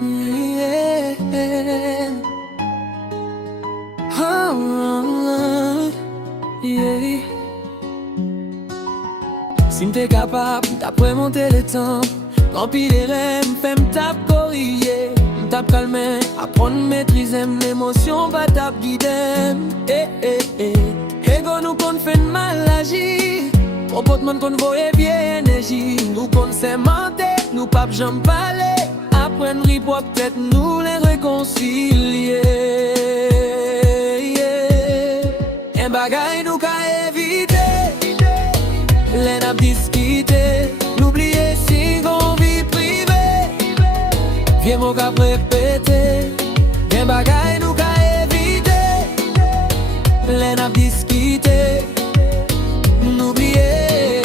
Yeah. Oh, yeah. Si m'te capable, t'apprends monter le temps. Remplir les rêves, fais m'tap corriger. M'tap calmer, apprendre maîtriser l'émotion, pas tap guider. Ego nous qu'on fait mal agir. Comportement qu'on voyait bien énergie. Nous qu'on s'est menté, nous pas j'en parler. Apprendre pour peut-être nous les réconcilier. Un bagay nous qu'a éviter. Les n'a discuter. N'oubliez si qu'on vit privé. Viens mon cap répéter. Un bagay nous qu'a éviter. Les n'a discuter. N'oubliez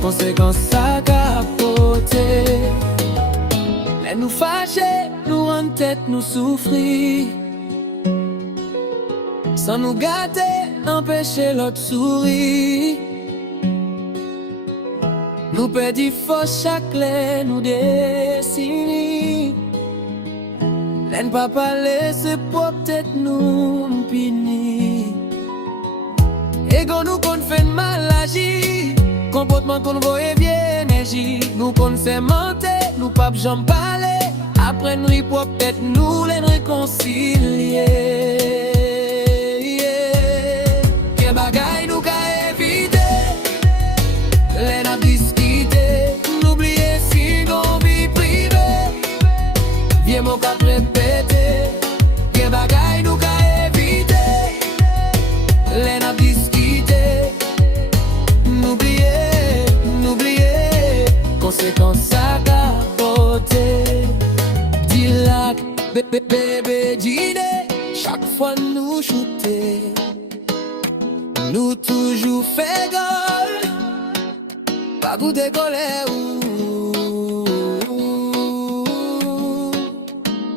conséquences ça capoter. Les nous fâcher, nous en tête, nous souffrir. Sans nous gâter, empêcher l'autre sourire. Nous perdons force chaque clé, nous dessiner. L'en pas parler, c'est pour peut-être nous punir. Ego nous qu'on fait mal agir. Comportement qu'on voyait bien énergie. Nous qu'on s'est menté, nous pas j'en parler. Apprendre pour peut-être nous les réconcilier. Quel bagay nous qu'a éviter. Les n'a discuter. N'oubliez si qu'on vit privé. Viens mon cap répéter. Quel bagay nous qu'a éviter. Les n'a discuter. N'oubliez conséquences ça capoter. Dis-la, bébé, dîner. Chaque fois nous shooter. Nous toujours fait goal. Pas goûter colère ou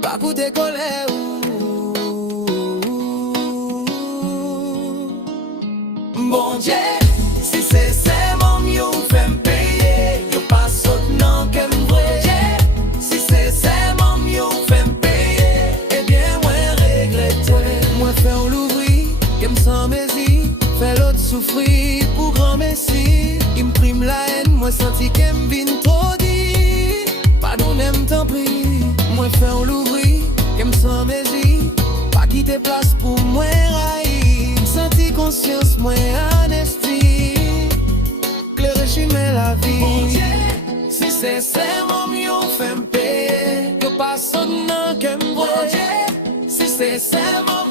pas goûter colère bon Dieu, si c'est mon mieux, fais me payer. Yo pas saute non qu'elle vrai. Si c'est mon mieux, fais me payer. Eh bien moi regrette. Moi faire l'ouvrir, qu'elle me sent mes fait l'autre souffrir pour grand messie. Il me prime la haine, moi senti qu'elle me vient trop dit. Pardonnez me tant pris. Moi faire l'ouvrir, qu'elle me sent mes pas quitter place pour moi raï. Senti conscience, moi honesty. Claire chimé la vie. Bon Dieu, si c'est mon mieux, fait me payer. Que pas sonne qu'elle me voit. Si c'est mon